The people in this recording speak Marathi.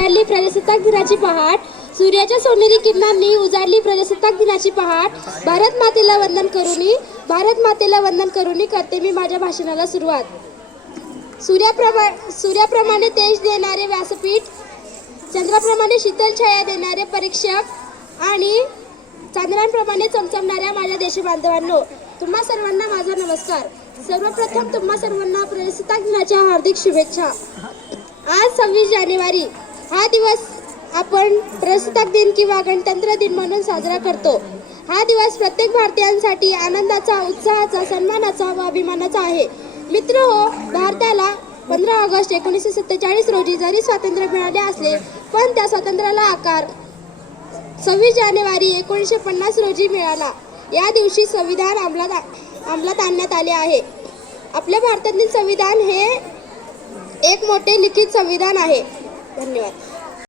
उजाडली प्रजासत्ताक दिनाची पहाट, सूर्याच्या सोनेरी किरणांनी उजाडली प्रजासत्ताक दिनाची पहाट. भारत मातेला वंदन करूनी करते मी माझ्या भाषणाला सुरुवात. सूर्याप्रमाणे तेज देणारे व्यासपीठ, चंद्राप्रमाणे शीतल छाया देणारे परीक्षक आणि चांदण्याप्रमाणे चमचमणाऱ्या माझ्या देशबांधवांनो, तुम्हा सर्वांना माझा नमस्कार. सर्वप्रथम तुम्हा सर्वांना प्रजासत्ताक दिनाच्या हार्दिक शुभेच्छा. आज 26 जानेवारी हा दिवस आपण प्रजासत्ताक दिन किंवा गणतंत्र दिन म्हणून साजरा करतो. हा दिवस प्रत्येक भारतीयांसाठी आनंदाचा, उत्साहाचा, सन्मानाचा व अभिमानाचा आहे. मित्रहो, भारताला 15 ऑगस्ट 1947 रोजी जरी स्वातंत्र्य मिळाले असले, पण त्या स्वातंत्र्याला आकार 26 जानेवारी 1950 रोजी मिळाला. या दिवशी संविधान अंमलात आणण्यात आले आहे. आपल्या भारतातील संविधान हे एक मोठे लिखित संविधान आहे. धन्यवाद.